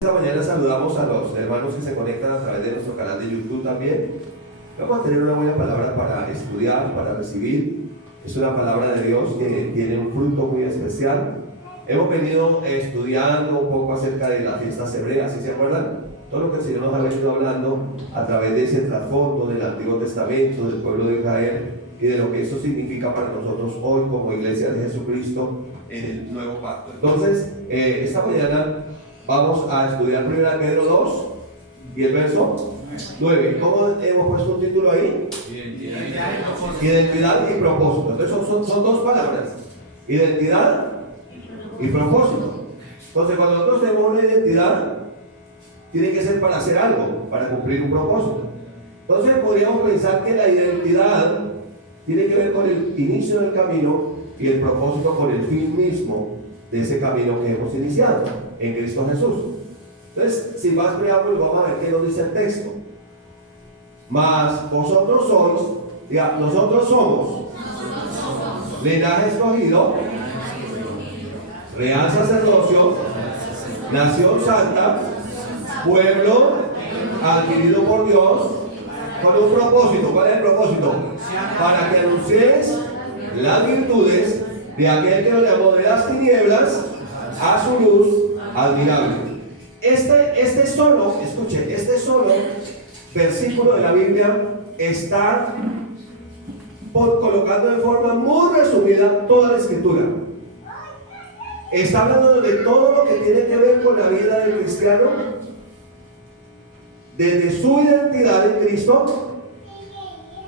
Esta mañana saludamos a los hermanos que se conectan a través de nuestro canal de YouTube también. Vamos a tener una buena palabra para estudiar, para recibir. Es una palabra de Dios que tiene un fruto muy especial. Hemos venido estudiando un poco acerca de las fiestas hebreas, ¿sí se acuerdan? Todo lo que el Señor nos ha venido hablando a través de ese trasfondo del Antiguo Testamento, del pueblo de Israel y de lo que eso significa para nosotros hoy como iglesia de Jesucristo en el nuevo pacto. Entonces, esta mañana vamos a estudiar 1 Pedro 2 y el verso 9. ¿Cómo hemos puesto un título ahí? Identidad y propósito. Entonces son dos palabras: identidad y propósito. Entonces, cuando nosotros tenemos una identidad, tiene que ser para hacer algo, para cumplir un propósito. Entonces, podríamos pensar que la identidad tiene que ver con el inicio del camino y el propósito con el fin mismo de ese camino que hemos iniciado en Cristo Jesús. Entonces, sin más preámbulos, vamos a ver qué nos dice el texto. Mas vosotros sois, diga, nosotros somos linaje escogido, real sacerdocio, nación santa, pueblo adquirido por Dios, con un propósito. ¿Cuál es el propósito? Para que anunciéis las virtudes de aquel que os llamó de las tinieblas a su luz admirable. Este solo versículo de la Biblia está colocando de forma muy resumida toda la escritura. Está hablando de todo lo que tiene que ver con la vida del cristiano, desde su identidad en Cristo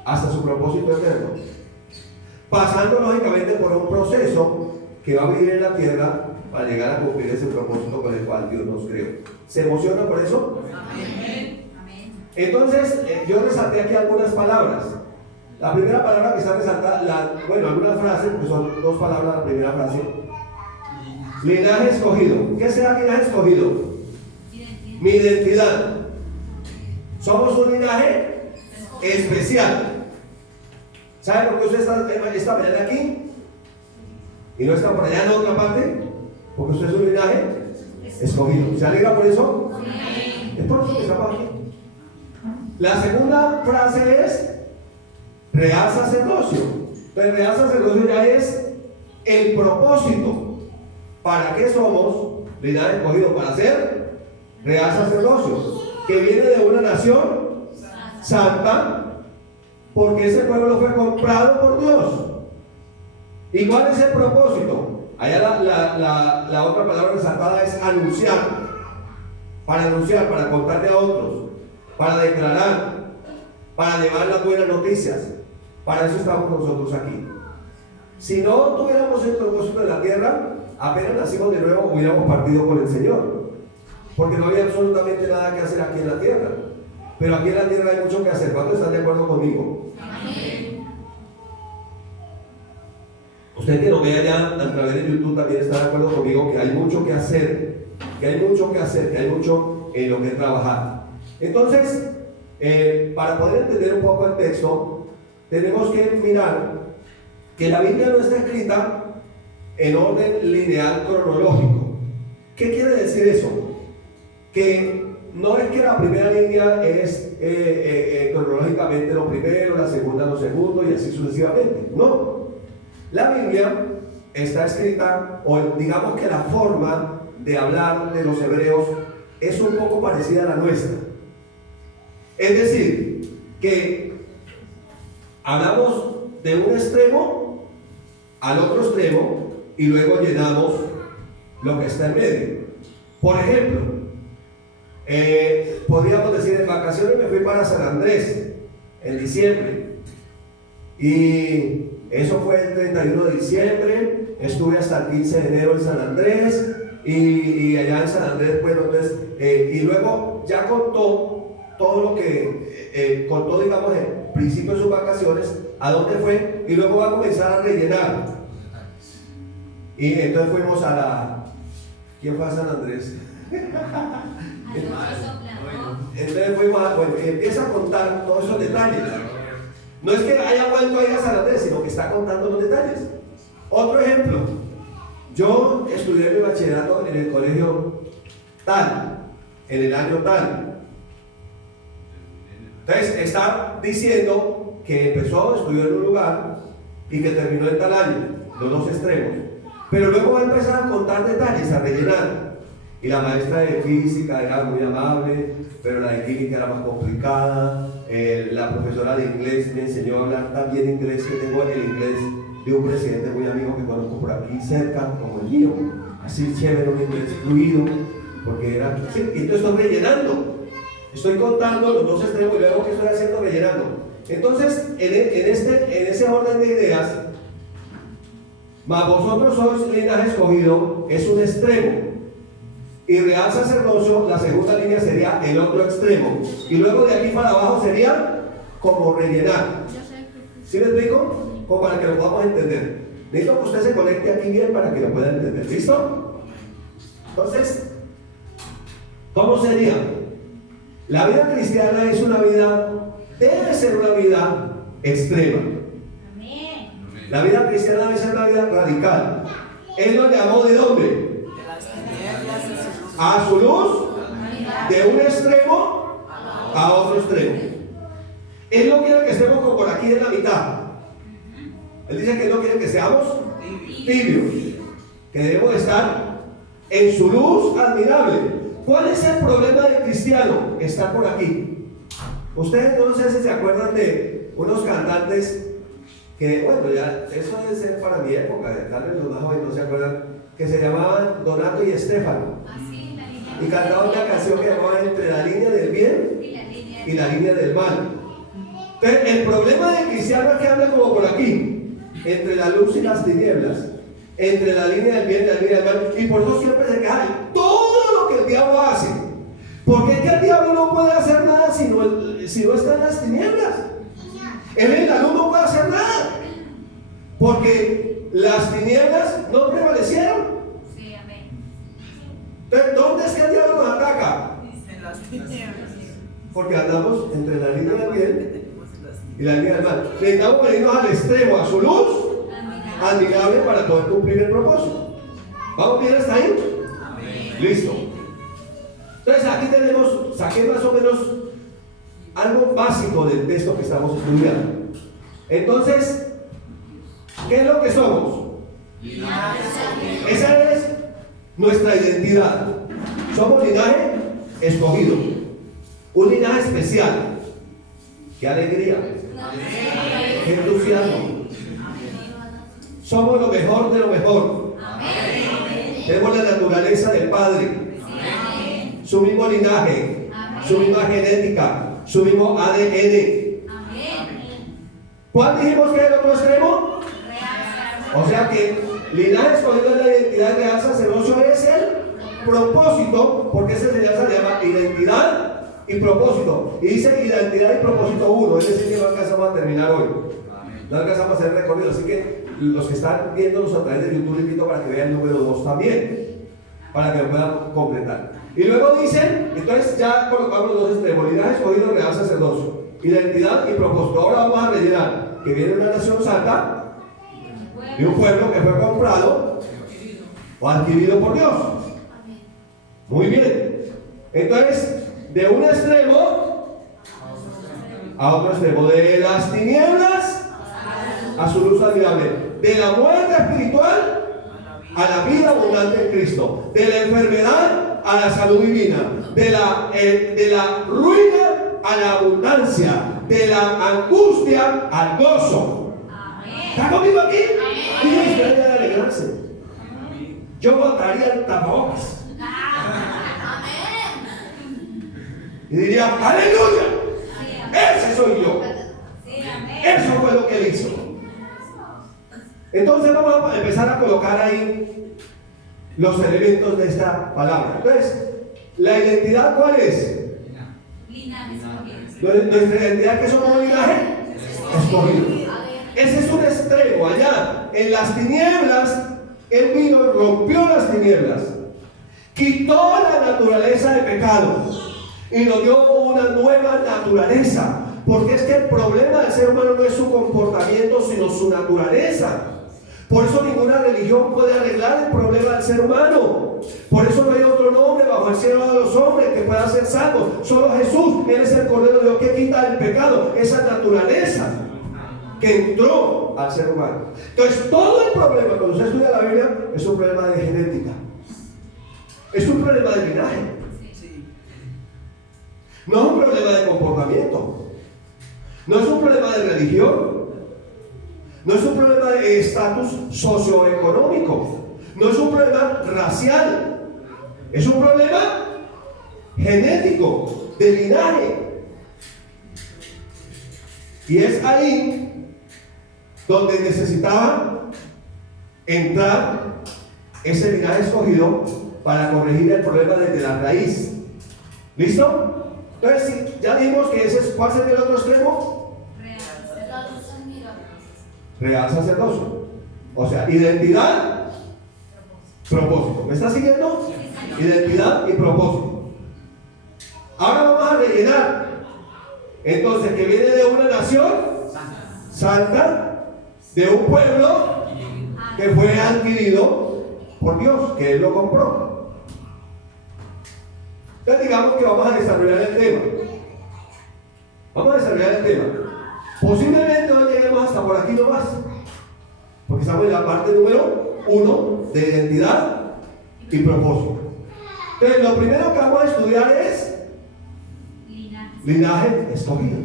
hasta su propósito eterno, pasando lógicamente por un proceso que va a vivir en la tierra para llegar a cumplir ese propósito con el cual Dios nos creó. ¿Se emociona por eso? Amén. Entonces, yo resalté aquí algunas palabras. La primera palabra que está resaltada, algunas frases, pues son dos palabras la primera frase. Linaje escogido. ¿Qué será linaje escogido? Mi identidad. Somos un linaje especial. ¿Sabe por qué usted está esta mañana aquí y no está por allá en otra parte? Porque usted es un linaje escogido. ¿Se alegra por eso? Es por eso que estamos aquí. La segunda frase es real sacerdocio. Entonces, real sacerdocio ya es el propósito. ¿Para qué somos linaje escogido? Para ser real sacerdocio, que viene de una nación santa, porque ese pueblo fue comprado por Dios. ¿Y cuál es el propósito? Allá la otra palabra resaltada es anunciar. Para anunciar, para contarle a otros, para declarar, para llevar las buenas noticias. Para eso estamos nosotros aquí. Si no tuviéramos el propósito de la tierra, apenas nacimos de nuevo, hubiéramos partido con el Señor, porque no había absolutamente nada que hacer aquí en la tierra. Pero aquí en la tierra hay mucho que hacer. ¿Cuántos están de acuerdo conmigo? Amén. Usted que lo ve allá a través de YouTube también está de acuerdo conmigo que hay mucho que hacer, que hay mucho en lo que trabajar. Entonces, para poder entender un poco el texto, tenemos que mirar que la Biblia no está escrita en orden lineal cronológico. ¿Qué quiere decir eso? Que no es que la primera línea es cronológicamente lo primero, la segunda lo segundo y así sucesivamente. No. La Biblia está escrita, o digamos que la forma de hablar de los hebreos es un poco parecida a la nuestra. Es decir, que hablamos de un extremo al otro extremo y luego llenamos lo que está en medio. Por ejemplo, podríamos decir, en vacaciones me fui para San Andrés en diciembre y eso fue el 31 de diciembre, estuve hasta el 15 de enero en San Andrés y allá en San Andrés, bueno, entonces, y luego ya contó todo lo que contó, digamos, el principio de sus vacaciones, a dónde fue, y luego va a comenzar a rellenar. Y entonces fuimos a la... ¿Quién fue a San Andrés? Entonces fuimos a... Bueno, empieza a contar todos esos detalles. No es que haya vuelto a ir a San Andrés, sino que está contando los detalles. Otro ejemplo. Yo estudié mi bachillerato en el colegio tal, en el año tal. Entonces está diciendo que empezó, estudió en un lugar y que terminó en tal año, los dos extremos. Pero luego va a empezar a contar detalles, a rellenar. Y la maestra de física era muy amable, pero la de química era más complicada. La profesora de inglés me enseñó a hablar tan bien inglés que tengo el inglés de un presidente muy amigo que conozco por aquí cerca, como el mío. Así chévere, un inglés fluido, porque era... Sí, y entonces estoy rellenando. Estoy contando los dos extremos y luego que estoy haciendo, rellenando. Entonces, en ese orden de ideas, mas vosotros sois linaje escogido, es un extremo. Y real sacerdocio, la segunda línea sería el otro extremo. Y luego de aquí para abajo sería como rellenar. ¿Sí me explico? Como para que lo podamos entender. Necesito que usted se conecte aquí bien para que lo pueda entender. ¿Listo? Entonces, ¿cómo sería? La vida cristiana es una vida, debe ser una vida extrema. La vida cristiana debe ser una vida radical. Él nos llamó ¿de dónde? A su luz, de un extremo a otro extremo. Él no quiere que estemos como por aquí en la mitad. Él dice que no quiere que seamos tibios, que debemos estar en su luz admirable. ¿Cuál es el problema del cristiano? Está por aquí. Ustedes no sé si se acuerdan de unos cantantes que, bueno, ya eso debe ser para mi época, tal vez los más jóvenes no se acuerdan, que se llamaban Donato y Estefano. Y cantaban una canción que llamaba Entre la línea del bien y la línea del mal. Entonces, el problema del cristiano es que anda como por aquí, entre la luz y las tinieblas, entre la línea del bien y la línea del mal, y por eso siempre se queja de todo lo que el diablo hace. Porque es que el diablo no puede hacer nada si no está en las tinieblas. Él en la luz no puede hacer nada, porque las tinieblas no prevalecieron. Entonces, ¿dónde es que el diablo nos ataca? En las tinieblas. Porque andamos entre la línea del bien y la línea del mal. Necesitamos venirnos al extremo, a su luz admirable para poder cumplir el propósito. ¿Vamos bien hasta ahí? Amén. Listo. Entonces aquí tenemos, saqué más o menos algo básico del texto que estamos estudiando. Entonces, ¿qué es lo que somos? Esa es nuestra identidad. Somos linaje escogido, un linaje especial. ¡Qué alegría! ¡Qué entusiasmo! Somos lo mejor de lo mejor. Tenemos la naturaleza del Padre, su mismo linaje, su misma genética, su mismo ADN. ¿Cuál dijimos que es el otro extremo? O sea que linaje escogido es la identidad real, sacerdocio es el propósito, porque esa enseñanza se llama identidad y propósito. Y dice identidad y propósito 1, es decir, que no alcanzamos a terminar hoy. No alcanzamos a hacer el recorrido, así que los que están viéndonos a través de YouTube, les invito para que vean el número 2 también, para que lo puedan completar. Y luego dicen, entonces ya colocamos los dos extremos: linaje escogido, real sacerdocio, identidad y propósito. Ahora vamos a rellenar que viene una nación santa y un pueblo que fue comprado o adquirido por Dios. Muy bien. Entonces, de un extremo a otro extremo, de las tinieblas a su luz admirable, de la muerte espiritual a la vida abundante en Cristo, de la enfermedad a la salud divina, de la ruina a la abundancia, de la angustia al gozo. ¿Está conmigo aquí? Y yo esperaría de alegrarse. Yo botaría el tapabocas y diría: ¡aleluya! Ese soy yo. Eso fue lo que él hizo. Entonces vamos a empezar a colocar ahí los elementos de esta palabra. Entonces, ¿la identidad cuál es? Nuestra identidad, que somos un linaje escogido. Ese es un extremo. Allá en las tinieblas, él vino y rompió las tinieblas, quitó la naturaleza de pecado y nos dio una nueva naturaleza. Porque es que el problema del ser humano no es su comportamiento, sino su naturaleza. Por eso ninguna religión puede arreglar el problema del ser humano. Por eso no hay otro nombre bajo el cielo de los hombres que pueda ser salvo. Solo Jesús, Él es el Cordero de Dios que quita el pecado, esa naturaleza que entró al ser humano. Entonces todo el problema, cuando usted estudia la Biblia, es un problema de genética. Es un problema de linaje. No es un problema de comportamiento. No es un problema de religión. No es un problema de estatus socioeconómico. No es un problema racial. Es un problema genético, de linaje. Y es ahí donde necesitaba entrar ese linaje escogido para corregir el problema desde la raíz. ¿Listo? Entonces, si ya vimos que ese es, ¿cuál sería el otro extremo? Real sacerdocio. O sea, identidad, propósito. ¿Me está siguiendo? Identidad y propósito. Ahora vamos a rellenar. Entonces, que viene de una nación santa, de un pueblo que fue adquirido por Dios, que Él lo compró. Entonces, digamos que vamos a desarrollar el tema. Vamos a desarrollar el tema. Posiblemente no lleguemos hasta por aquí nomás, porque estamos en la parte número 1 de identidad y propósito. Entonces, lo primero que vamos a estudiar es linaje escogido.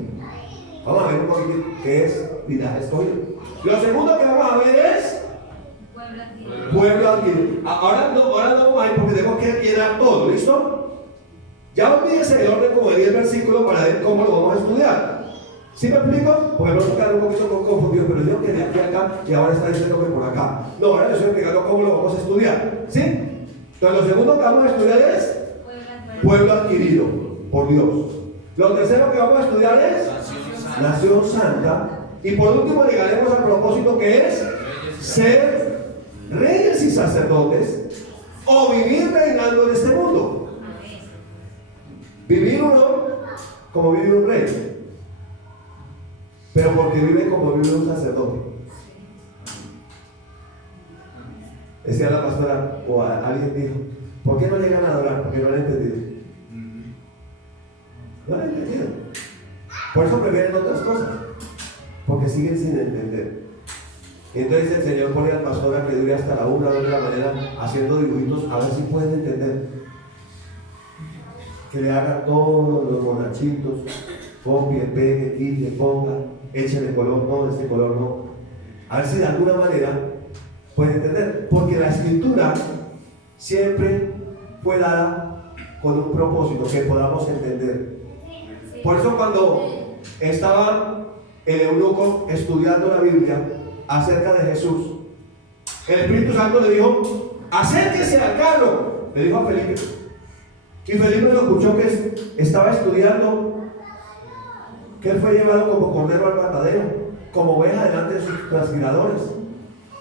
Vamos a ver un poquito qué es linaje escogido. Lo segundo que vamos a ver es pueblo adquirido. Ahora no vamos a ir porque tenemos que llenar todo, ¿listo? Ya olvídese el orden como venía el versículo para ver cómo lo vamos a estudiar. ¿Sí me explico? Porque vamos a quedar un poquito confundidos, pero yo que de aquí a acá y ahora está diciendo que por acá. No, ahora les estoy explicando cómo lo vamos a estudiar. ¿Sí? Entonces, lo segundo que vamos a estudiar es pueblo adquirido por Dios. Lo tercero que vamos a estudiar es nación santa. Y por último llegaremos al propósito que es ser reyes y sacerdotes o vivir reinando en este mundo. Vivir uno como vive un rey, pero porque vive como vive un sacerdote. Decía la pastora, o alguien dijo, ¿por qué no llegan a adorar? Porque no lo han entendido. No lo han entendido. Por eso prefieren otras cosas, porque siguen sin entender. Entonces el Señor pone al pastor a que dure hasta la 1 de la mañana haciendo dibujitos, a ver si pueden entender. Que le haga todos los monachitos, copie, pegue, quite, ponga, échale color, no, este color no. A ver si de alguna manera puede entender, porque la escritura siempre fue dada con un propósito que podamos entender. Por eso cuando estaba el eunuco estudiando la Biblia acerca de Jesús, el Espíritu Santo le dijo, acérquese al carro, le dijo a Felipe. Y Felipe lo escuchó que estaba estudiando, que él fue llevado como cordero al matadero, como oveja delante de sus trasquiladores.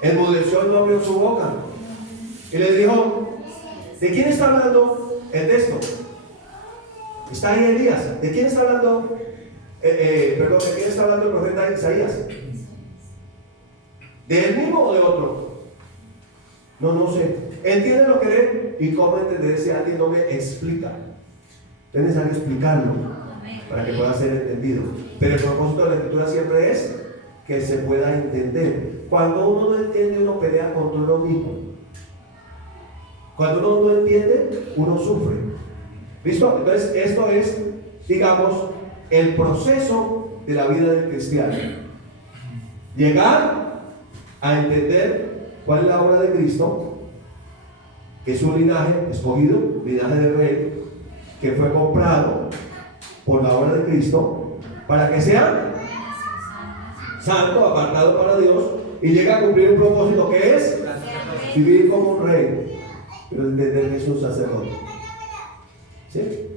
Enmudeció y no abrió su boca. Y le dijo, ¿de quién está hablando el texto? Está ahí Elías. ¿De quién está hablando? ¿De quién está hablando el profeta Isaías? ¿De él mismo o de otro? No sé. Entiende lo que lee y cómo entender si alguien no me explica. Es necesario explicarlo para que pueda ser entendido. Pero el propósito de la escritura siempre es que se pueda entender. Cuando uno no entiende, uno pelea contra uno mismo. Cuando uno no entiende, uno sufre. ¿Listo? Entonces, esto es, digamos, el proceso de la vida del cristiano. Llegar a entender cuál es la obra de Cristo, que es un linaje escogido, linaje de rey, que fue comprado por la obra de Cristo, para que sea santo, apartado para Dios, y llegue a cumplir un propósito que es vivir como un rey, pero entender que es un sacerdote. ¿Sí?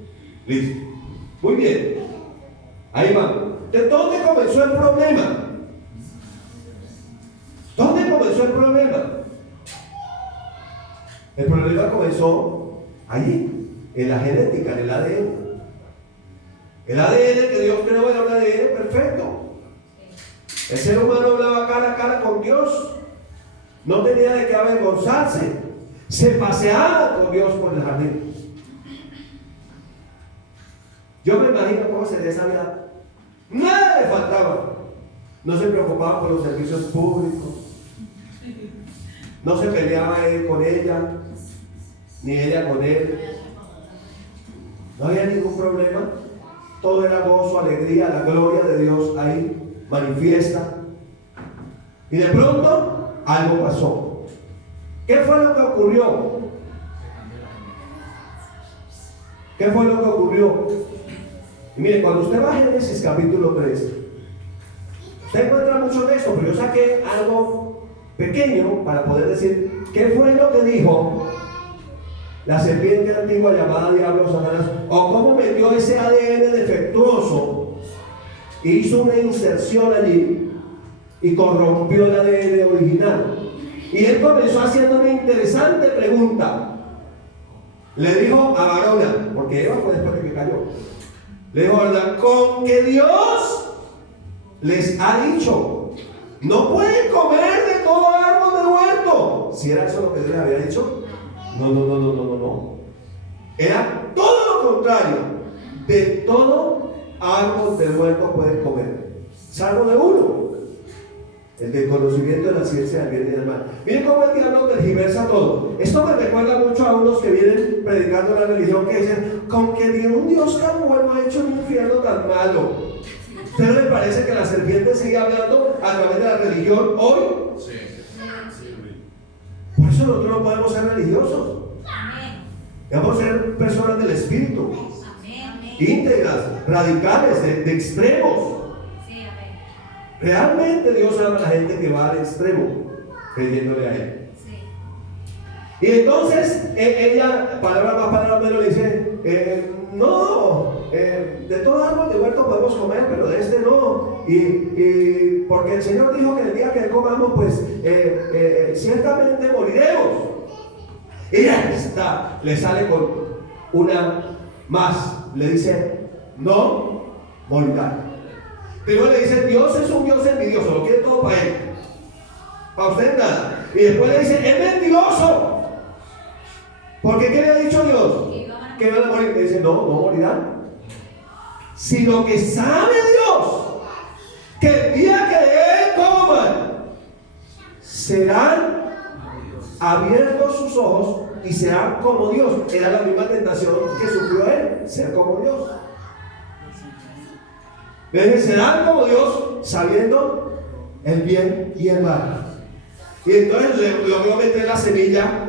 Listo. Muy bien. Ahí va. ¿De dónde comenzó el problema? ¿Dónde comenzó el problema? El problema comenzó allí, en la genética, en el ADN. El ADN que Dios creó era un ADN perfecto. El ser humano hablaba cara a cara con Dios. no tenía de qué avergonzarse. Se paseaba con Dios por el jardín. Yo me imagino cómo sería esa vida. Nada le faltaba. No se preocupaba por los servicios públicos. No se peleaba él con ella, ni ella con él. No había ningún problema. Todo era gozo, alegría, la gloria de Dios ahí manifiesta. Y de pronto algo pasó. ¿Qué fue lo que ocurrió? ¿Qué fue lo que ocurrió? Y mire, cuando usted va a Génesis capítulo 3, usted encuentra mucho de esto, pero yo saqué algo pequeño para poder decir qué fue lo que dijo la serpiente antigua llamada Diablo, Satanás, o cómo metió ese ADN defectuoso e hizo una inserción allí y corrompió el ADN original. Y él comenzó haciendo una interesante pregunta. Le dijo a Varona, porque Eva fue después de que cayó, le dijo, ¿verdad? Con que Dios les ha dicho, no pueden comer de todo árbol del huerto. Si era eso lo que Dios les había dicho, no. Era todo lo contrario. De todo árbol del huerto pueden comer, salvo de uno, el del conocimiento de la ciencia del bien y del mal. Miren cómo el diablo tergiversa todo. Esto me recuerda mucho a unos que vienen predicando la religión, que dicen, con que ni un Dios tan bueno ha hecho un infierno tan malo. ¿Usted no le parece que la serpiente sigue hablando a través de la religión hoy? Sí. Por eso nosotros no podemos ser religiosos. Debemos ser personas del espíritu, íntegras, radicales, de extremos. Realmente Dios ama a la gente que va al extremo, creyéndole a Él. Y entonces ella, palabra más, palabra menos, le dice, de todo árbol de huerto podemos comer, pero de este no. Y porque el Señor dijo que el día que comamos, pues ciertamente moriremos. Y ya está, le sale con una más, le dice, no morirán. Primero le dice, Dios es un Dios envidioso, lo quiere todo para él, para usted nada. Y después le dice, es mentiroso. Porque ¿qué le ha dicho Dios? Que van a morir. Le dice, no morirán. Sino que sabe Dios que el día que de él coman, serán abiertos sus ojos y serán como Dios. Era la misma tentación que sufrió él, ser como Dios. Le dice, serán como Dios, sabiendo el bien y el mal. Y entonces le logró meter la semilla.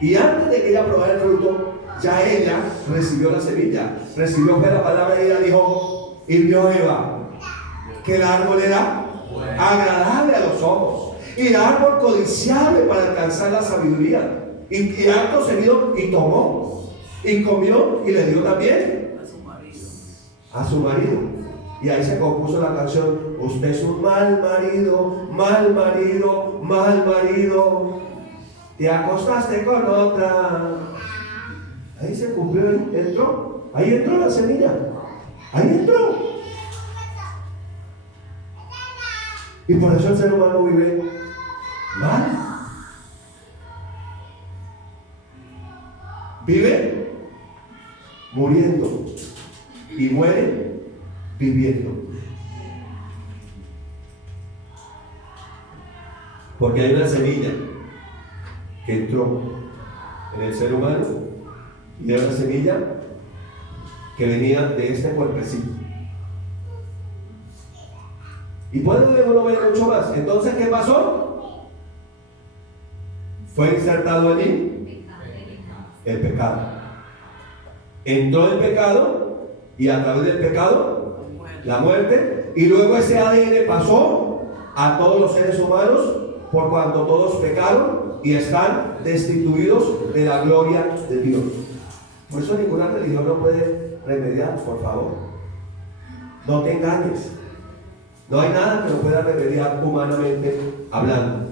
Y antes de que ella probara el fruto, ya ella recibió la semilla, recibió la palabra y ella dijo, y vio Eva que el árbol era agradable a los ojos y el árbol codiciable para alcanzar la sabiduría. Y acto seguido, y tomó y comió y le dio también a su marido. Y ahí se compuso la canción, usted es un mal marido, mal marido, mal marido. Te acostaste con otra. Ahí se cumplió, entró. Ahí entró la semilla. Ahí entró. Y por eso el ser humano vive mal. Vive muriendo. Y muere viviendo. Porque hay una semilla que entró en el ser humano y era una semilla que venía de este cuerpecito. Y puede uno ver mucho más. Entonces, ¿qué pasó? Fue insertado allí el pecado. Entró el pecado y a través del pecado la muerte, y luego ese ADN pasó a todos los seres humanos, por cuanto todos pecaron y están destituidos de la gloria de Dios. Por eso ninguna religión lo puede remediar, por favor. No te engañes. No hay nada que lo pueda remediar humanamente hablando.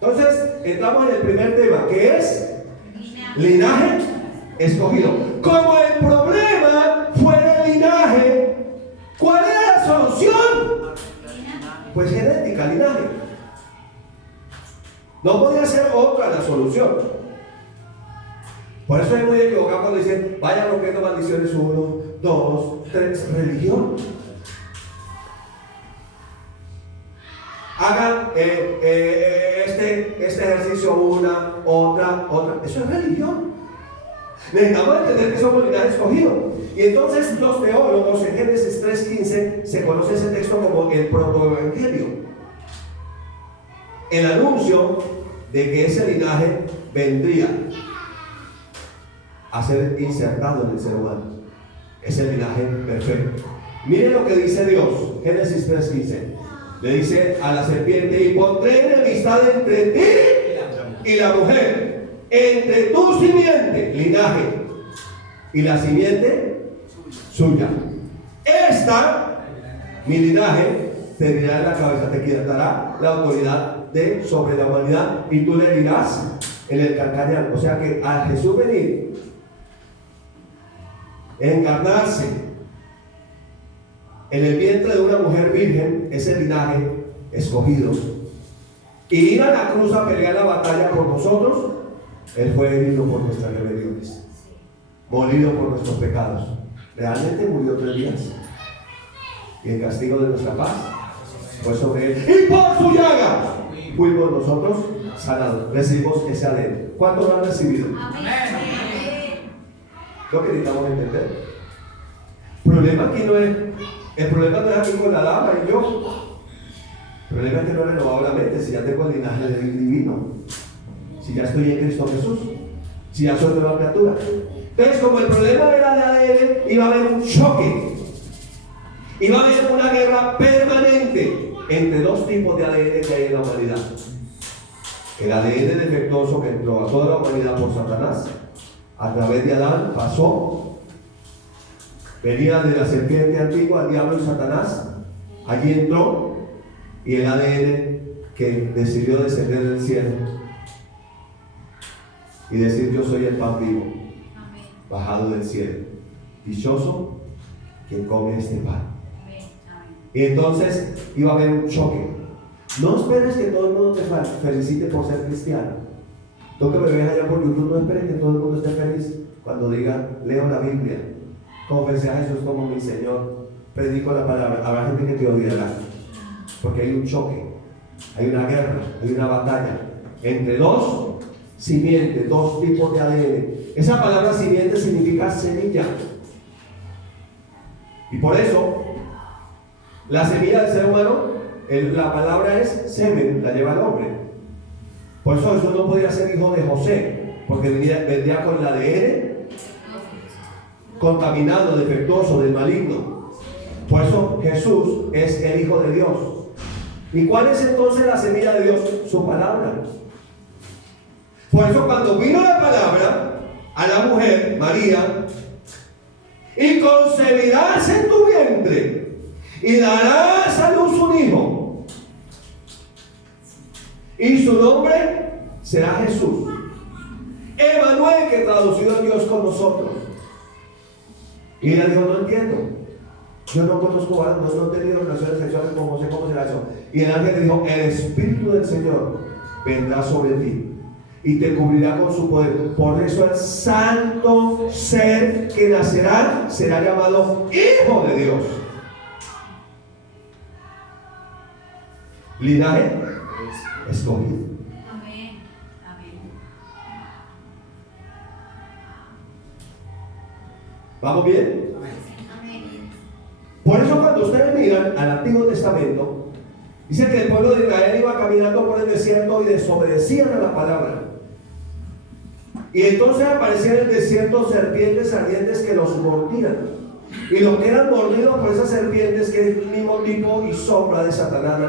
Entonces, entramos en el primer tema, que es linaje escogido. Como el problema fue el linaje, ¿cuál era la solución? Pues genética, linaje. No podía ser otra la solución. Por eso es muy equivocado cuando dicen, vayan rompiendo maldiciones 1, 2, 3, religión. Hagan este ejercicio una, otra. Eso es religión. Necesitamos entender que somos linaje escogido. Y entonces los teólogos en Génesis 3:15 se conoce ese texto como el protoevangelio. El anuncio de que ese linaje vendría a ser insertado en el ser humano. Es el linaje perfecto. Miren lo que dice Dios, Génesis 3:15. Le dice a la serpiente: y pondré enemistad entre ti y la mujer, entre tu simiente, linaje, y la simiente suya. Esta, mi linaje, te dirá en la cabeza, te quitará la autoridad sobre la humanidad, y tú le dirás en el calcañar. O sea que a Jesús venir, encarnarse en el vientre de una mujer virgen, es el linaje escogido, y ir a la cruz a pelear la batalla por nosotros. Él fue herido por nuestras rebeliones, molido por nuestros pecados. Realmente murió 3 días, y el castigo de nuestra paz fue sobre él, y por su llaga fuimos nosotros sanados. Recibimos ese ADN. ¿Cuántos lo han recibido? Amén. Lo que necesitamos entender. El problema aquí no es aquí con la dama y yo. El problema es que no he renovado la mente. Si ya tengo el linaje divino, si ya estoy en Cristo Jesús, si ya soy nueva criatura. Entonces, como el problema era de ADN, iba a haber un choque, iba a haber una guerra permanente entre 2 tipos de ADN que hay en la humanidad. El ADN defectuoso que entró a toda la humanidad por Satanás, a través de Adán pasó, venía de la serpiente antigua, el diablo y Satanás, allí entró, y el ADN que decidió descender del cielo y decir: yo soy el pan vivo, bajado del cielo, dichoso quien come este pan. Y entonces iba a haber un choque. No esperes que todo el mundo te felicite por ser cristiano. Tú que me ves allá por YouTube, no esperes que todo el mundo esté feliz cuando diga: leo la Biblia, confesé a Jesús como mi Señor, predico la palabra. Habrá gente que te odiará, porque hay un choque, hay una guerra, hay una batalla entre 2 simientes, 2 tipos de ADN. Esa palabra simiente significa semilla, y por eso la semilla del ser humano, la palabra es semen, la lleva el hombre. Por eso Jesús no podía ser hijo de José, porque vendría con el ADN contaminado, defectuoso, del maligno. Por eso Jesús es el Hijo de Dios. ¿Y cuál es entonces la semilla de Dios? Su palabra. Por eso cuando vino la palabra a la mujer, María, y concebirás en tu vientre y darás a luz un hijo, y su nombre será Jesús, Emmanuel, que traducido es Dios con nosotros. Y ella dijo: no entiendo, yo no conozco, no he tenido relaciones sexuales con José, ¿cómo será eso? Y el ángel le dijo: el Espíritu del Señor vendrá sobre ti y te cubrirá con su poder. Por eso el santo ser que nacerá será llamado Hijo de Dios. Linaje escogido. Amén. Amén. ¿Vamos bien? Amén. Por eso cuando ustedes miran al Antiguo Testamento, dice que el pueblo de Israel iba caminando por el desierto y desobedecían a la palabra. Y entonces aparecían en el desierto serpientes ardientes que los mordían. Y los que eran mordidos por esas serpientes, que es el mismo tipo y sombra de Satanás,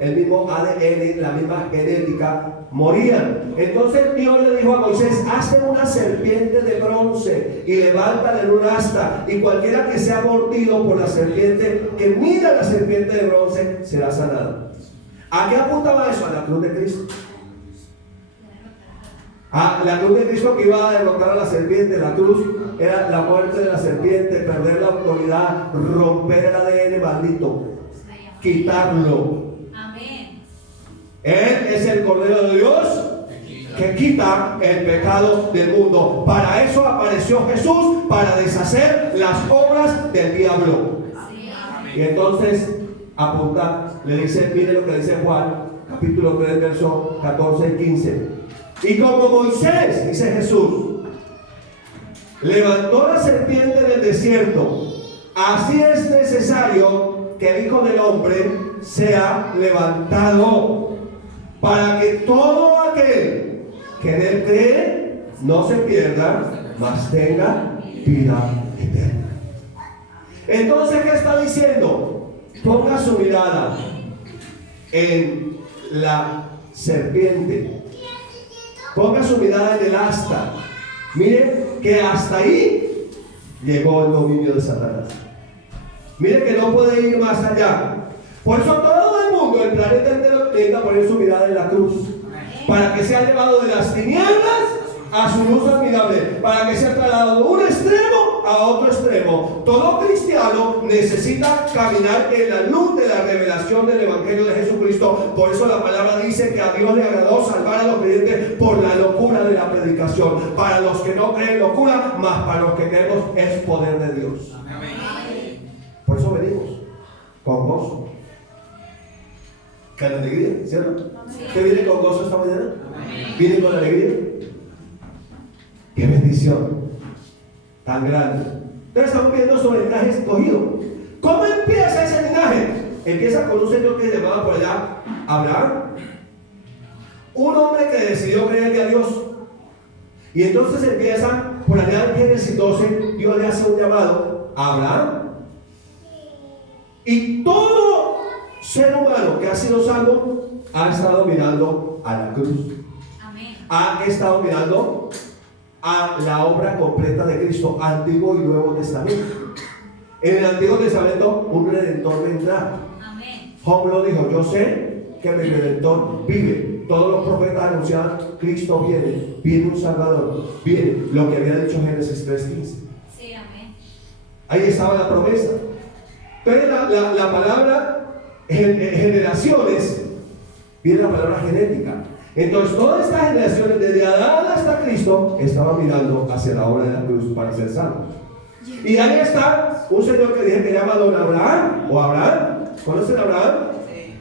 el mismo ADN, la misma genética, morían. Entonces Dios le dijo a Moisés: hazte una serpiente de bronce y levántala en un asta, y cualquiera que sea mordido por la serpiente, que mira la serpiente de bronce, será sanado. ¿A qué apuntaba eso? A la cruz de Cristo. A la cruz de Cristo, que iba a derrotar a la serpiente. La cruz era la muerte de la serpiente, perder la autoridad, romper el ADN maldito, quitarlo. Amén. Él es el Cordero de Dios que quita el pecado del mundo. Para eso apareció Jesús, para deshacer las obras del diablo. Y entonces apunta, le dice, mire lo que dice Juan, capítulo 3, versos 14 y 15. Y como Moisés, dice Jesús, levantó la serpiente en el desierto, así es necesario que el Hijo del Hombre sea levantado, para que todo aquel que en él cree no se pierda, mas tenga vida eterna. Entonces, ¿qué está diciendo? Ponga su mirada en la serpiente, ponga su mirada en el asta. Mire que hasta ahí llegó el dominio de Satanás. Mire que no puede ir más allá. Por eso todo el mundo, el planeta entero, intenta poner su mirada en la cruz, para que sea llevado de las tinieblas a su luz admirable, para que sea trasladado de un extremo a otro extremo. Todo cristiano necesita caminar en la luz de la revelación del Evangelio de Jesucristo. Por eso la palabra dice que a Dios le agradó salvar a los creyentes por la locura de la predicación. Para los que no creen, locura, mas para los que creemos es poder de Dios. Por eso venimos con gozo, con alegría, ¿cierto? ¿Usted viene con gozo esta mañana? ¿Viene con alegría? ¡Qué bendición tan grande! Entonces estamos viendo sobre el linaje escogido. ¿Cómo empieza ese linaje? Empieza con un señor que se llamaba por allá Abraham, un hombre que decidió creerle a Dios. Y entonces empieza por allá en Génesis 12, Dios le hace un llamado a Abraham. Y todo ser humano que ha sido salvo ha estado mirando a la cruz. Amén. Ha estado mirando a la obra completa de Cristo, Antiguo y Nuevo Testamento. En el Antiguo Testamento un Redentor vendrá. Amén. Job lo dijo, yo sé que mi Redentor vive. Todos los profetas anunciaban, Cristo viene, viene un Salvador, viene, lo que había dicho Génesis 3:15. Sí, amén. Ahí estaba la promesa. Entonces la palabra generaciones, viene la palabra genética. Entonces todas estas generaciones, desde Adán hasta Cristo, estaban mirando hacia la obra de la cruz para ser salvos. Y ahí está un señor que dije que llama Don Abraham, o Abraham. ¿Conocen a Abraham?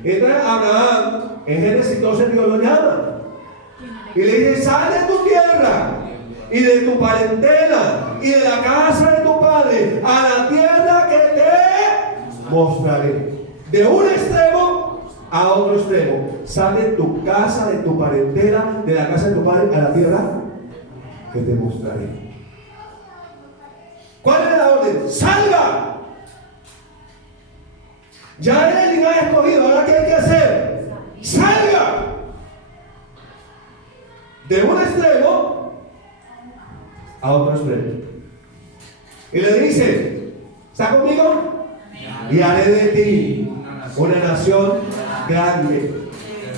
Entonces Abraham, en Génesis 12, Dios lo llama y le dice, sal de tu tierra y de tu parentela y de la casa de tu padre a la tierra que te mostraré. De un extremo a otro extremo. Sal de tu casa, de tu parentela, de la casa de tu padre a la tierra que te mostraré. ¿Cuál es la orden? ¡Salga! Ya eres el linaje escogido. ¿Ahora qué hay que hacer? ¡Salga! De un extremo a otro extremo. Y le dice, ¿está conmigo? Y haré de ti una nación grande,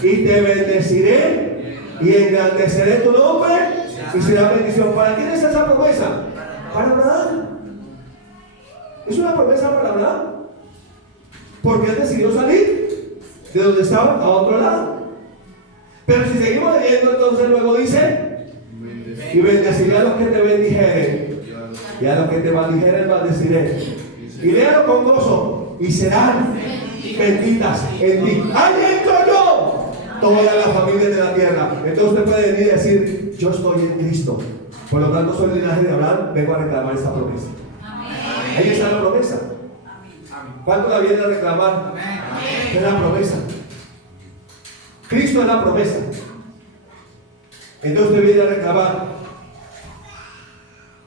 y te bendeciré y engrandeceré tu nombre y será bendición. ¿Para quién es esa promesa? Para Abraham. Es una promesa para Abraham, porque él decidió salir de donde estaba a otro lado. Pero si seguimos leyendo, entonces luego dice, y bendeciré a los que te bendijeren y a los que te maldijeren maldeciré. Y léalo con gozo, y serán benditas en ti. ¡Ahí entro yo! Todas las familias de la tierra. Entonces usted puede venir y decir, yo estoy en Cristo, por lo tanto soy el linaje de Abraham, vengo a reclamar esta promesa. Amén. Ahí está la promesa. ¿Cuánto la viene a reclamar? Es la promesa. Cristo es la promesa. Entonces usted viene a reclamar.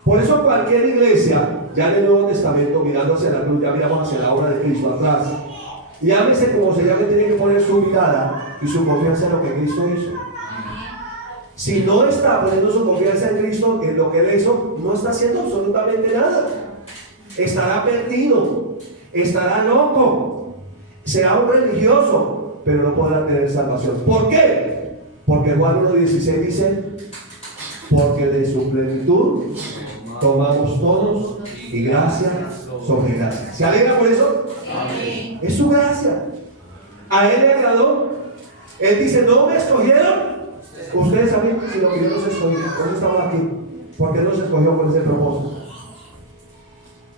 Por eso cualquier iglesia, ya en el Nuevo Testamento, mirando hacia la cruz, ya miramos hacia la obra de Cristo atrás. Llámese como se llame, tiene que poner su mirada y su confianza en lo que Cristo hizo. Si no está poniendo su confianza en Cristo, en lo que Él hizo, no está haciendo absolutamente nada. Estará perdido, estará loco, será un religioso, pero no podrá tener salvación. ¿Por qué? Porque Juan 1:16 dice, porque de su plenitud tomamos todos y gracia sobre gracia. ¿Se alegra por eso? Amén. Es su gracia. A Él le agradó Él dice, no me escogieron ustedes a mí, sino que yo los escogí. ¿Por qué estamos aquí? ¿Por qué nos escogió con ese propósito?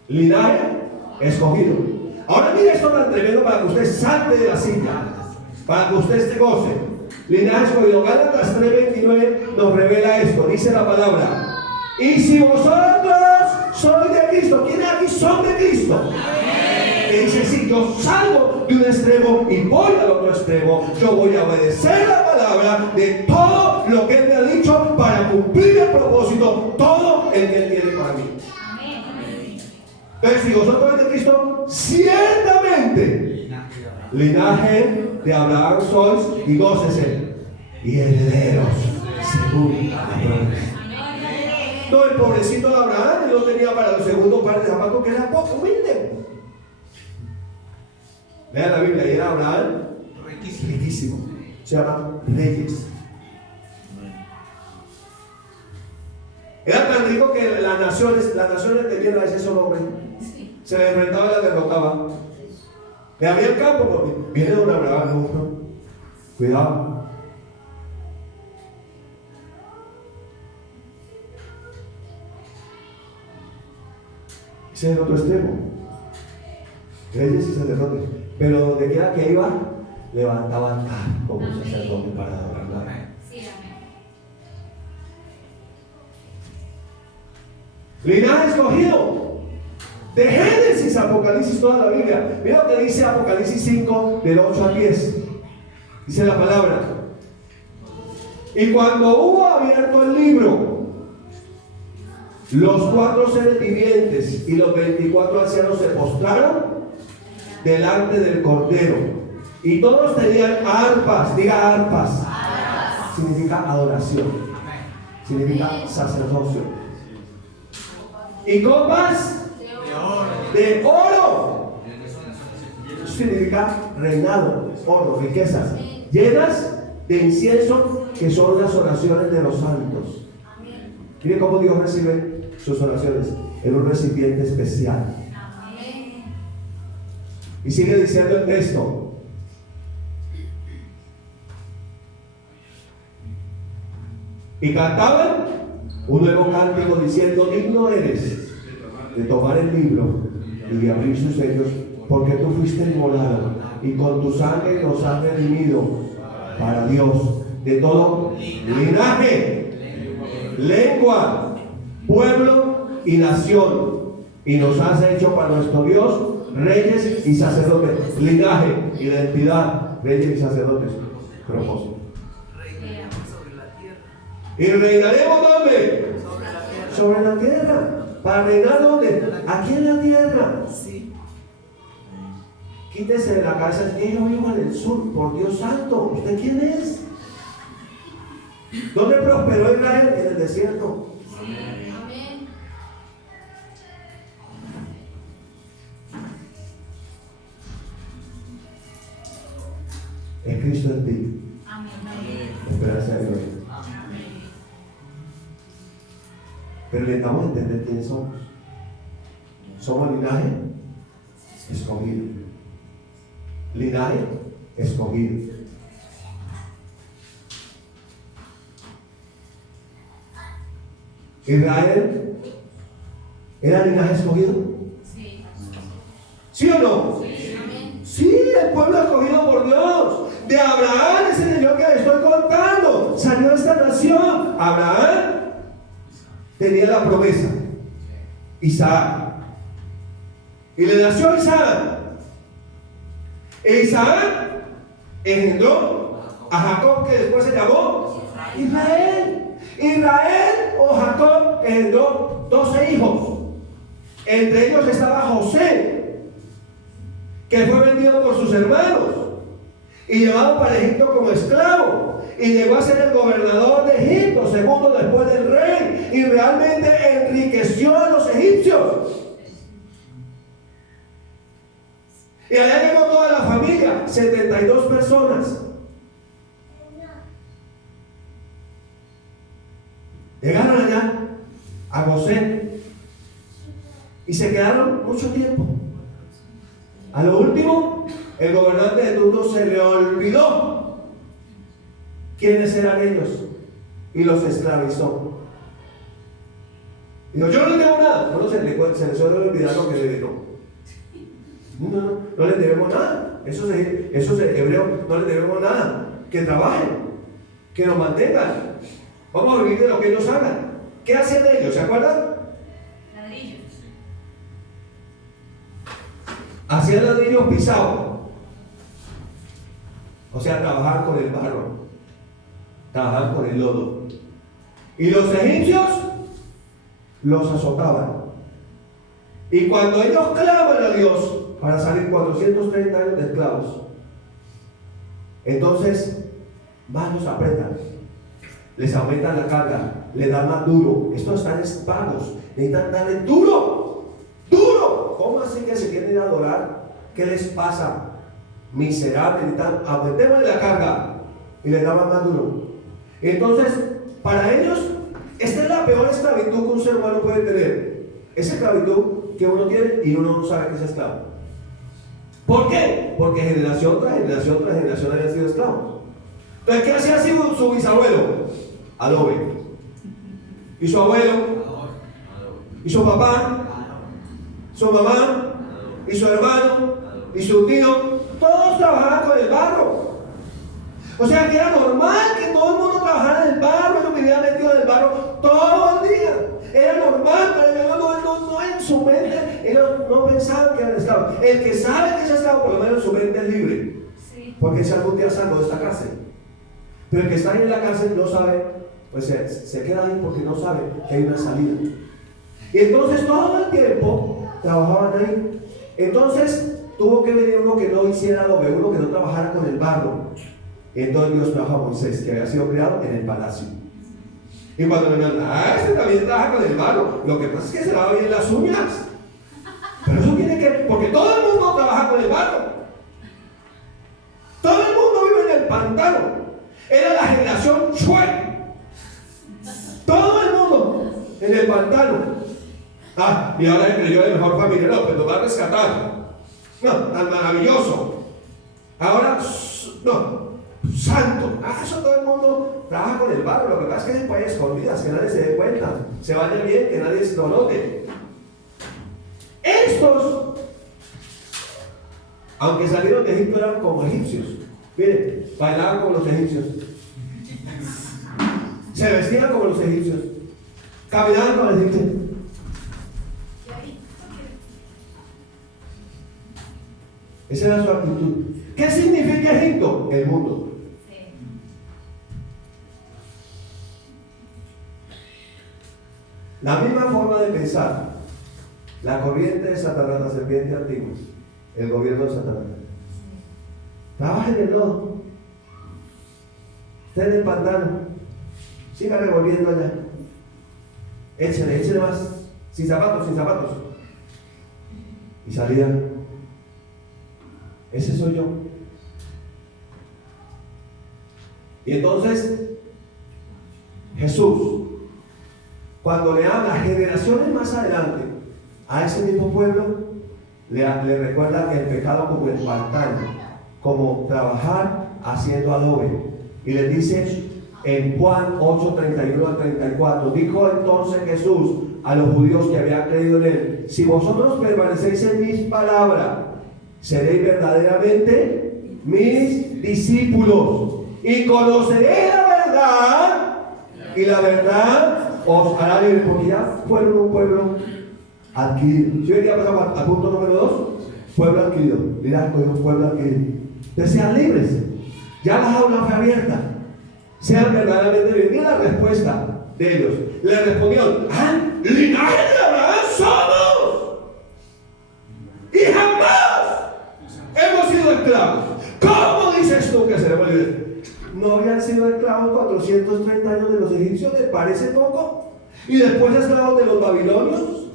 Linaje escogido. Ahora mire esto tan tremendo para que usted salte de la silla, para que usted se goce. Linaje escogido. Gálatas 3:29 nos revela esto. Dice la palabra: y si vosotros sois de Cristo, ¿quiénes aquí son de Cristo? Que dice, si yo salgo de un extremo y voy al otro extremo, yo voy a obedecer la palabra de todo lo que Él me ha dicho para cumplir el propósito, todo el que Él tiene para mí. Entonces, si vosotros sois de Cristo, ciertamente linaje de Abraham sois, y gócese, y herederos según la promesa. No, el pobrecito de Abraham no tenía para los segundos pares de zapatos, que era poco humilde. Lea la Biblia, y era Abraham riquísimo. Se llama Reyes. Era tan rico que las naciones temían a ese solo hombre. Se le enfrentaba y la derrotaba. Le abría el campo porque viene don Abraham, no. Cuidado. Ese es el otro extremo. Reyes y sacerdotes. Pero donde quiera que iba, levantaban como un sacerdote para adorarla. Linaje escogido. De Génesis a Apocalipsis, toda la Biblia. Mira lo que dice Apocalipsis 5, del 8 al 10. Dice la palabra: y cuando hubo abierto el libro, los 4 seres vivientes y los 24 ancianos se postraron delante del Cordero, y todos tenían arpas. Diga arpas. Significa adoración, significa sacerdocio. Y copas de oro. Significa reinado, oro, riquezas llenas de incienso, que son las oraciones de los santos. Miren cómo Dios recibe sus oraciones en un recipiente especial. Y sigue diciendo el texto: y cantaban un nuevo cántico diciendo: digno eres de tomar el libro y de abrir sus sellos, porque tú fuiste inmolado y con tu sangre nos has redimido para Dios de todo linaje, lengua, pueblo y nación, y nos has hecho para nuestro Dios reyes y sacerdotes. Linaje, identidad, reyes y sacerdotes, propósito. ¿Y reinaremos dónde? Sobre la tierra. ¿Para reinar dónde? Aquí en la tierra. Quítese de la cabeza que yo vivo en el sur. Por Dios santo, ¿usted quién es? ¿Dónde prosperó Israel? En el desierto. Es Cristo en ti. Esperanza de gloria. Pero necesitamos entender quiénes somos. Somos linaje escogido. Linaje escogido. Israel era linaje escogido. Sí. ¿Sí o no? Sí, el pueblo escogido por Dios. De Abraham, ese Dios que estoy contando, salió esta nación. Abraham tenía la promesa, Isaac, y le nació Isaac. E Isaac engendró a Jacob, que después se llamó Israel. Israel o Jacob engendró 12 hijos. Entre ellos estaba José, que fue vendido por sus hermanos y llevado para Egipto como esclavo, y llegó a ser el gobernador de Egipto, segundo después del rey, y realmente enriqueció a los egipcios. Y allá llegó toda la familia, 72 personas. Llegaron allá a Gosén y se quedaron mucho tiempo. A lo último, el gobernante de turno se le olvidó ¿quiénes eran ellos? Y los esclavizó. Dijo, yo no les debo nada. Bueno, se les suele olvidar lo que le debo. No les debemos nada. Esos hebreos no les debemos nada. Que trabajen, que nos mantengan. Vamos a vivir de lo que ellos hagan. ¿Qué hacían ellos? ¿Se acuerdan? Ladrillos. Hacían ladrillos pisados. O sea, trabajaban con el barro, trabajaban con el lodo. Y los egipcios los azotaban. Y cuando ellos claman a Dios para salir 430 años de esclavos, entonces más los apretan, les aumentan la carga, les dan más duro. Estos están vagos, necesitan darle duro, duro. ¿Cómo así que se quieren ir a adorar? ¿Qué les pasa? Miserables, necesitan, aumentémosle la carga y les daban más duro. Entonces, para ellos, esta es la peor esclavitud que un ser humano puede tener. Esa esclavitud que uno tiene y uno no sabe que es esclavo. ¿Por qué? Porque generación tras generación tras generación habían sido esclavos. Entonces, ¿qué hacía su bisabuelo? Adobe. ¿Y su abuelo? ¿Y su papá? ¿Su mamá? ¿Y su hermano? ¿Y su tío? Todos trabajaban con el barro. O sea que era normal que todo el mundo trabajara en el barro. Ellos vivían metidos en el barro todo el día. Era normal, pero ellos no en su mente, ellos no pensaban que eran esclavos. El que sabe que es esclavo, por lo menos en su mente es libre. Sí. Porque si algún día salgo de esta cárcel. Pero el que está ahí en la cárcel no sabe, pues se queda ahí porque no sabe que hay una salida. Y entonces todo el tiempo trabajaban ahí. Entonces tuvo que venir uno que no hiciera lo uno que no trabajara con el barro. Y entonces Dios trajo a Moisés, que había sido creado en el palacio. Y cuando me dijeron, este también trabaja con el barro. Lo que pasa es que se lava bien las uñas. Pero eso tiene que ver, porque todo el mundo trabaja con el barro. Todo el mundo vive en el pantano. Era la generación Chue. Todo el mundo en el pantano. Y ahora el creyó de mejor familia. No, pues nos va a rescatar. No, tan maravilloso. Ahora, no, santo. Eso todo el mundo trabaja con el barro. Lo que pasa es que se puede escondidas, que nadie se dé cuenta. Se vaya bien, que nadie se lo note. Estos, aunque salieron de Egipto, eran como egipcios. Miren, bailaban como los egipcios. Se vestían como los egipcios. Caminaban como los egipcios. Esa era su actitud. ¿Qué significa Egipto? El mundo. Sí. La misma forma de pensar, la corriente de Satanás, la serpiente antigua, el gobierno de Satanás. Trabaja en el lodo, esté en el pantano, siga revolviendo allá. Échale más, sin zapatos. Y salía. Ese soy yo. Y entonces Jesús, cuando le habla generaciones más adelante a ese mismo pueblo, le recuerda que el pecado como el pantano, como trabajar haciendo adobe. Y le dice en Juan 8:31 al 34, dijo entonces Jesús a los judíos que habían creído en él: si vosotros permanecéis en mis palabras, seréis verdaderamente mis discípulos y conoceréis la verdad, y la verdad os hará libre. Porque ya fueron un pueblo adquirido. Si hoy día pasamos al punto número 2, pueblo adquirido. Dirás, con un pueblo adquirido. Entonces sean libres. Ya la jaula fue abierta. Sean verdaderamente libres. Mira la respuesta de ellos. Le respondieron: linaje de Abraham somos, y jamás hemos sido esclavos. ¿Cómo dices tú que seremos libres? ¿No habían sido esclavos 430 años de los egipcios? ¿Les parece poco? ¿Y después esclavos de los babilonios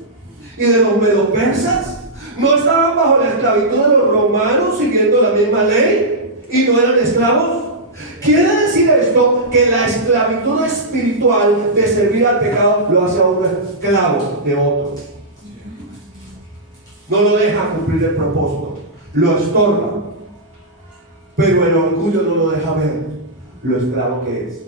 y de los medo-persas? ¿No estaban bajo la esclavitud de los romanos siguiendo la misma ley y no eran esclavos? Quiere decir esto que la esclavitud espiritual de servir al pecado lo hace a uno esclavo de otro. No lo deja cumplir el propósito, lo estorba, pero el orgullo no lo deja ver. lo esclavo que es.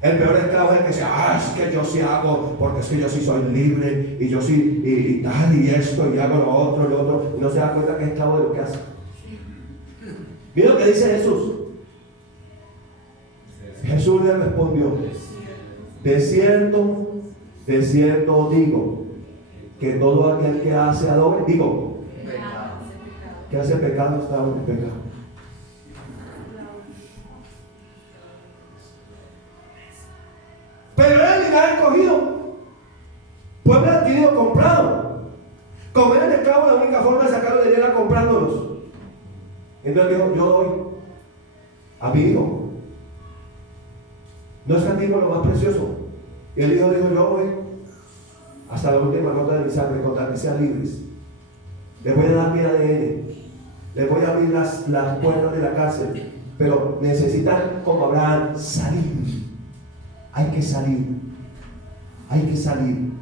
El peor esclavo es el que dice, es que yo sí hago, porque es que yo sí soy libre, y yo sí, y tal, y esto, y hago lo otro, y lo otro, y no se da cuenta que es esclavo de lo que hace. Mira lo que dice Jesús. Jesús le respondió, de cierto os digo, que todo aquel que hace adore, que hace pecado está en pecado. Pero era el Israel escogido, pueblo adquirido, comprado. Como era el esclavo, la única forma de sacarlo de él era comprándolos. Entonces dijo, yo doy a mi hijo. No escatimo lo más precioso. Y el hijo dijo, yo voy hasta la última gota de mi sangre, con tal que sean libres. Les voy a dar mi ADN, les voy a abrir las puertas de la cárcel, pero necesitan, como Abraham, salir. Hay que salir, hay que salir,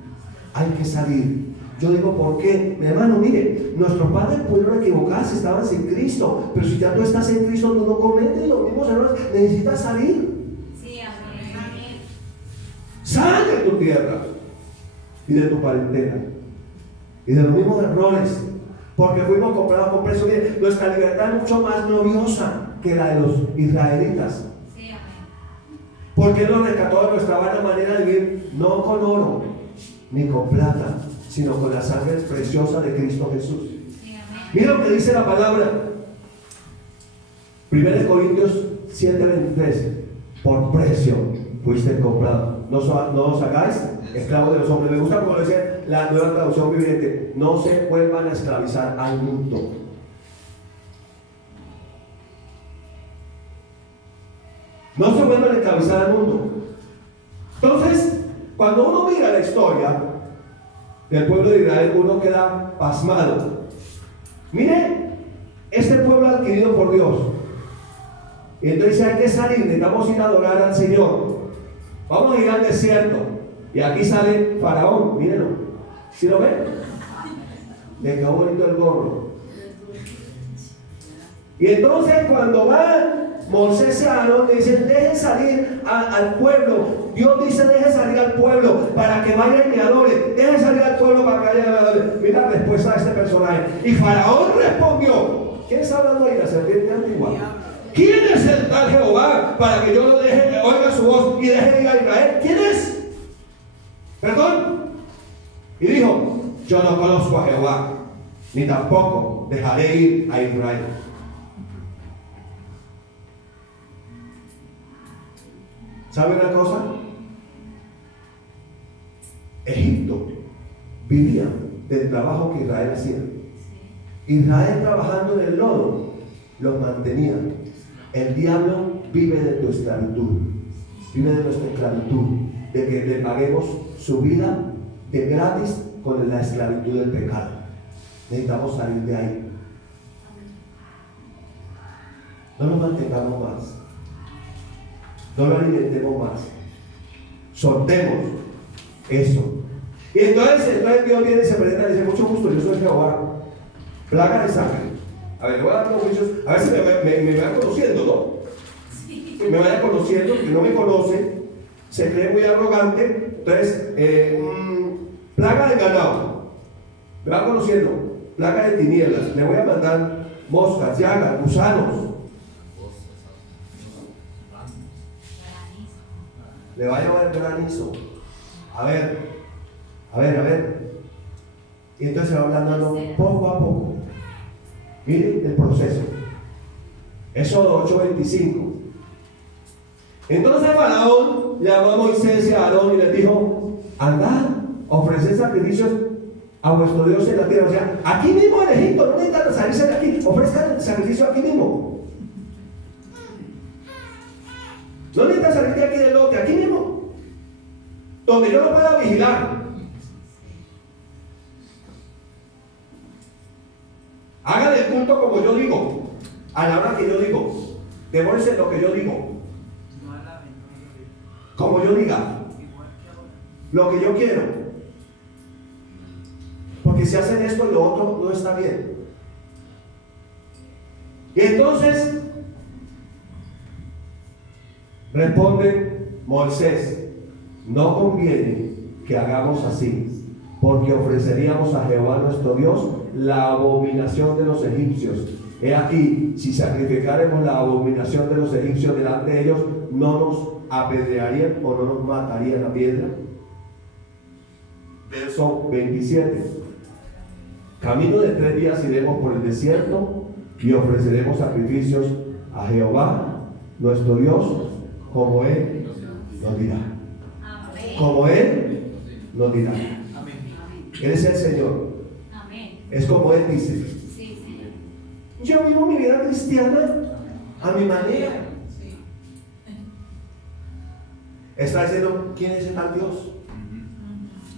hay que salir. Yo digo, ¿por qué? Mi hermano, mire, nuestros padres pudieron equivocarse, estaban sin Cristo, pero si ya tú estás en Cristo, tú no cometes los mismos errores, necesitas salir. Sí, amén. Sal de tu tierra y de tu parentela y de los mismos errores, porque fuimos comprados con precio. Mire, nuestra libertad es mucho más gloriosa que la de los israelitas. Sí, amén. Porque Él nos rescató de nuestra vana manera de vivir, no con oro ni con plata, sino con la sangre preciosa de Cristo Jesús. Sí, amén. Mira lo que dice la palabra. 1 Corintios 7:23. Por precio fuiste comprado. No os hagáis esclavos de los hombres. Me gusta como lo dice la nueva traducción viviente. No se vuelvan a esclavizar al mundo. No se vuelvan a esclavizar al mundo. Entonces, cuando uno mira la historia del pueblo de Israel, uno queda pasmado. Mire, este pueblo adquirido por Dios. Y entonces hay que salir, necesitamos ir a adorar al Señor. Vamos a ir al desierto. Y aquí sale Faraón, mírenlo. ¿Sí lo ven? Le quedó bonito el gorro. Y entonces cuando van Moisés y Aarón, le dicen, dejen salir al pueblo. Dios dice, dejen salir al pueblo para que vayan y adoren. Dejen salir al pueblo para que vayan y adoren. Mira la respuesta de este personaje. Y Faraón respondió. ¿Quién está hablando ahí? La serpiente antigua. ¿Quién es el tal Jehová para que yo lo deje, oiga su voz y deje ir a Israel? ¿Quién es? Perdón. Y dijo, yo no conozco a Jehová, ni tampoco dejaré ir a Israel. ¿Sabe una cosa? Egipto vivía del trabajo que Israel hacía. Israel trabajando en el lodo los mantenía. El diablo vive de tu esclavitud, vive de nuestra esclavitud, de que le paguemos su vida de gratis con la esclavitud del pecado. Necesitamos salir de ahí. No nos mantengamos más, no lo alimentemos más, soltemos eso. Y entonces Dios viene y se presenta y dice, mucho gusto, yo soy Jehová, plaga de sangre. A ver, le voy a dar unos juicios, a ver si me va conociendo, ¿no? Sí. Me vaya conociendo, que no me conoce, se cree muy arrogante. Entonces, plaga de ganado, me va conociendo, plaga de tinieblas, le voy a mandar moscas, llagas, gusanos, le va a llevar granizo. A ver. Y entonces se va hablando poco a poco. Miren el proceso. Éxodo 8:25. Entonces Faraón llamó a Moisés y a Aarón y les dijo, andad, ofreced sacrificios a vuestro Dios en la tierra. O sea, aquí mismo en Egipto, no necesitan salirse de aquí, ofrezcan sacrificio aquí mismo. No necesitan salir de aquí del lote, aquí mismo, donde yo lo pueda vigilar. Hagan el culto como yo digo, a la hora que yo digo. Demórense lo que yo digo, como yo diga, lo que yo quiero. Porque si hacen esto y lo otro no está bien. Y entonces Responde Moisés: no conviene que hagamos así, porque ofreceríamos a Jehová nuestro Dios la abominación de los egipcios. He aquí, si sacrificáremos la abominación de los egipcios delante de ellos, ¿no nos apedrearían o no nos matarían a piedra? Verso 27. Camino de 3 días iremos por el desierto y ofreceremos sacrificios a Jehová nuestro Dios, como Él nos dirá. Amén. Como Él nos dirá. Él es el Señor. Amén. Es como Él dice. Sí, Señor. Yo vivo mi vida cristiana a mi manera. Está diciendo: ¿quién es el tal Dios?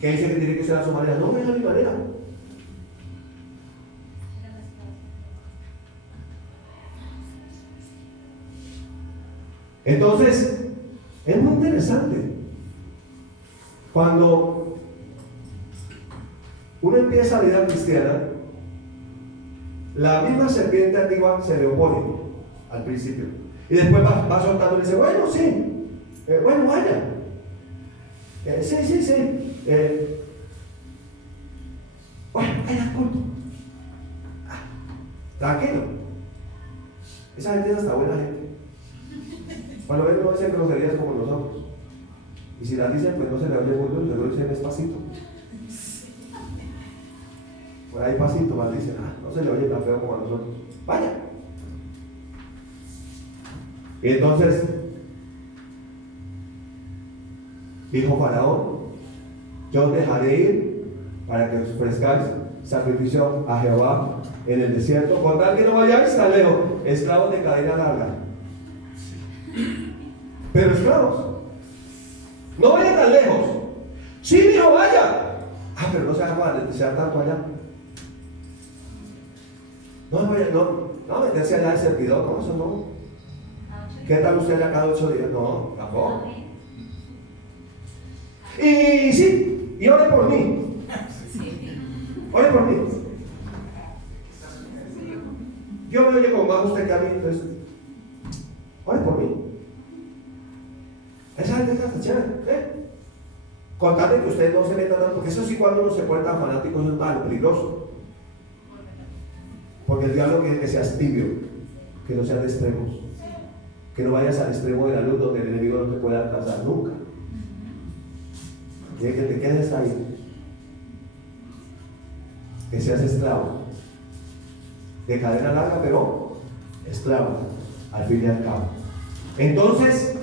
Que dice que tiene que ser a su manera. No, es a mi manera. Entonces, es muy interesante cuando uno empieza la vida cristiana. La misma serpiente antigua se le opone al principio y después va soltando y dice: bueno, sí, bueno, vaya, sí, bueno, vaya, culto. Tranquilo, esa gente es hasta buena gente. Cuando ven, no dicen groserías como nosotros, y si las dicen, pues no se le oye mucho, se lo dicen despacito. Por ahí pasito más dicen: no se le oye tan feo como a nosotros. Vaya. Y entonces dijo Faraón: yo os dejaré ir para que os ofrezcáis sacrificio a Jehová en el desierto, con tal que no vayáis tan lejos, esclavos de cadena larga. Pero esclavos, no vayan tan lejos. Sí, dijo, vaya. Pero no se haga desear tanto allá. No meterse allá de servidor, ¿cómo eso no? ¿Qué tal usted allá cada 8 días? No, tampoco. Y sí, y ore por mí. Ore por mí. Yo me oye con más usted que a mí, entonces ore por mí. Esa gente está chévere, Contarle que usted no se meta tanto, porque eso sí, cuando uno se pone tan fanático, eso es malo, peligroso. Porque el diablo quiere que seas tibio, que no seas de extremos, que no vayas al extremo de la luz donde el enemigo no te puede alcanzar nunca. Quiere que te quedes ahí, que seas esclavo, de cadena larga, pero esclavo, al fin y al cabo. Entonces,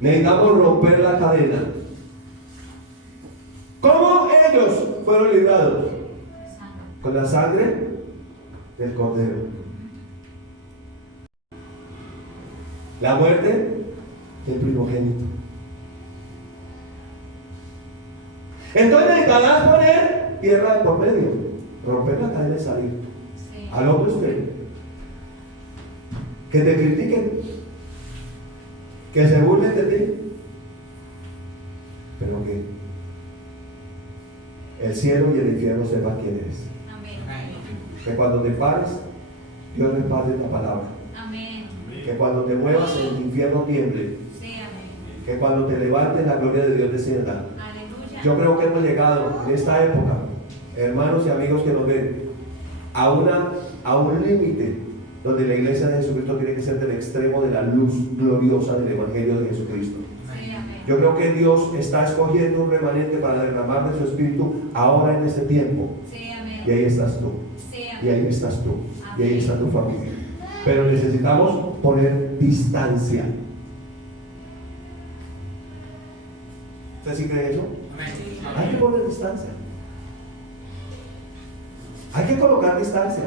necesitamos romper la cadena. ¿Cómo ellos fueron librados? Con la sangre del Cordero. La muerte del primogénito. Entonces necesitarás poner tierra de por medio, romper la cadena y salir. Sí. Al hombre usted, que te critiquen, que se burlen de ti, pero que el cielo y el infierno sepan quién eres. Amén. Que cuando te pares, Dios respalde la palabra. Amén. Que cuando te muevas, el infierno tiemble. Sí, amén. Que cuando te levantes, la gloria de Dios descienda. Aleluya. Yo creo que hemos llegado en esta época, hermanos y amigos que nos ven, a un límite donde la iglesia de Jesucristo tiene que ser del extremo de la luz gloriosa del Evangelio de Jesucristo. Sí, amén. Yo creo que Dios está escogiendo un remanente para derramar de su Espíritu ahora en este tiempo. Sí, amén. Y ahí estás tú. Sí, Y ahí amén. estás tú. Y ahí está tu familia. Pero necesitamos poner distancia. ¿Usted sí cree eso? Hay que poner distancia. Hay que colocar distancia.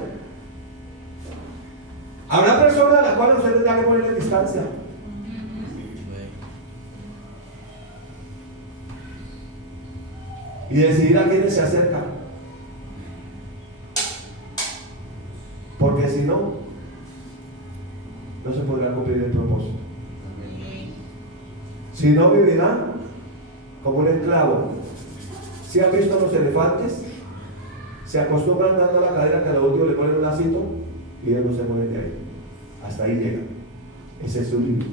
Habrá personas a las cuales usted tendrá que ponerle distancia. Y decidir a quiénes se acercan. Porque si no, no se podrá cumplir el propósito. Si no, vivirá como un esclavo. Si han visto los elefantes, se acostumbran dando la cadera que a lo último le ponen un lacito y ellos no se mueven de ahí. Hasta ahí llega. Ese es su límite.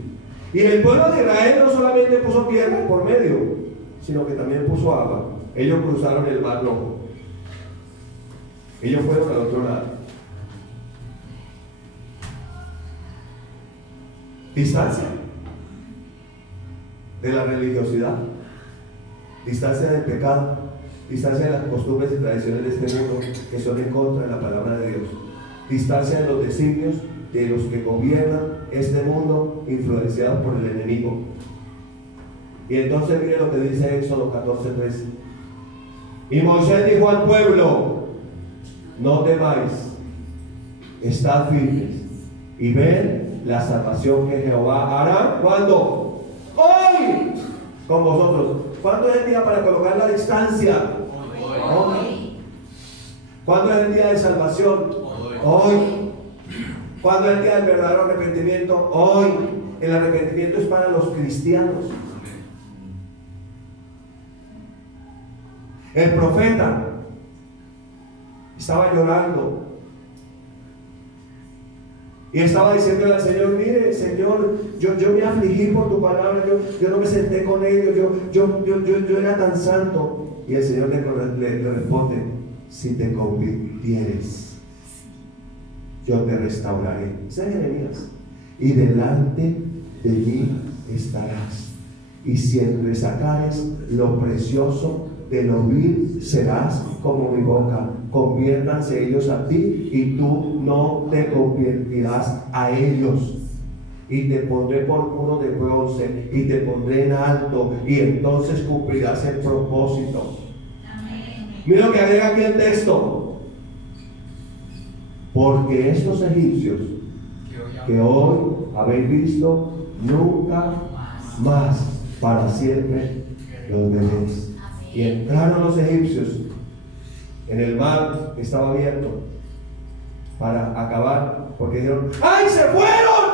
Y el pueblo de Israel no solamente puso piedra por medio, sino que también puso agua. Ellos cruzaron el mar Rojo. Ellos fueron al otro lado. Distancia de la religiosidad, distancia del pecado, distancia de las costumbres y tradiciones de este mundo que son en contra de la palabra de Dios, distancia de los designios de los que gobiernan este mundo influenciados por el enemigo. Y entonces mire lo que dice Éxodo 14:13. Y Moisés dijo al pueblo: no temáis, estad firmes y ved la salvación que Jehová hará. ¿Cuándo? Hoy con vosotros. ¿Cuándo es el día para colocar la distancia? Hoy. ¿Cuándo es el día de salvación? Hoy. ¿Cuándo es el día del verdadero arrepentimiento? Hoy. El arrepentimiento es para los cristianos. El profeta estaba llorando y estaba diciéndole al Señor: mire, Señor, yo me afligí por tu palabra, yo no me senté con ellos, yo era tan santo. Y el Señor le responde: si te convirtieres, yo te restauraré. Ese es Jeremías. Y delante de mí estarás, y si resacares lo precioso de lo vil, serás como mi boca. Conviértanse ellos a ti y tú no te convertirás a ellos. Y te pondré por muro de bronce y te pondré en alto, y entonces cumplirás el propósito. Amén. Mira lo que agrega aquí el texto: porque estos egipcios que hoy habéis visto, nunca más para siempre los veréis. Y entraron los egipcios en el mar que estaba abierto para acabar, porque dijeron: ¡ay, se fueron!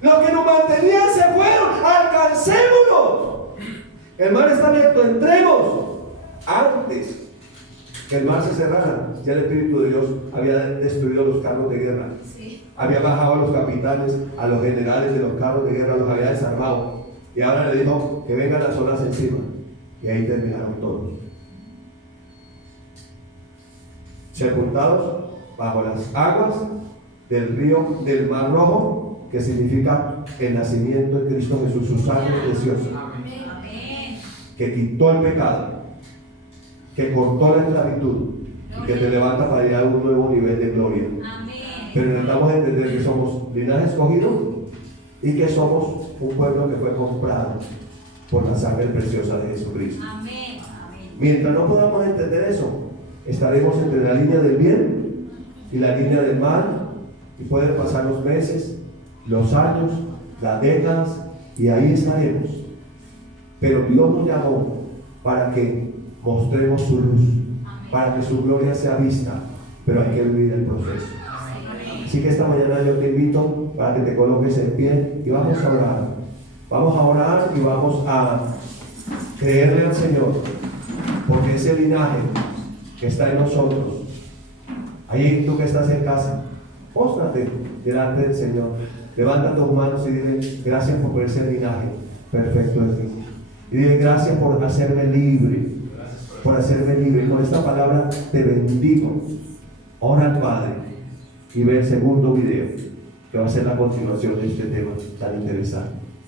Los que nos mantenían se fueron, alcancémonos. El mar está abierto, entremos. Antes que el mar se cerrara, ya el Espíritu de Dios había destruido los carros de guerra. Sí. Había bajado a los capitanes, a los generales de los carros de guerra, los había desarmado. Y ahora le dijo que vengan las olas encima. Y ahí terminaron todos, sepultados bajo las aguas del río del Mar Rojo, que significa el nacimiento de Cristo Jesús, su sangre preciosa, Amén. que quitó el pecado, que cortó la esclavitud y que te levanta para ir a un nuevo nivel de gloria. Amén. Pero necesitamos entender que somos linaje escogido y que somos un pueblo que fue comprado por la sangre preciosa de Jesucristo. Amén. Amén. Mientras no podamos entender eso, estaremos entre la línea del bien y la línea del mal, y pueden pasar los meses, los años, las décadas, y ahí estaremos. Pero Dios nos llamó para que mostremos su luz, para que su gloria sea vista, pero hay que vivir el proceso. Así que esta mañana yo te invito para que te coloques en pie y vamos a orar. Vamos a orar y vamos a creerle al Señor, porque ese linaje que está en nosotros, ahí tú que estás en casa, póstrate delante del Señor, levanta tus manos y dile: gracias por ese linaje perfecto de ti. Y dile: gracias por hacerme libre, por hacerme libre. Y con esta palabra te bendigo. Ora al Padre y ve el segundo video, que va a ser la continuación de este tema tan interesante.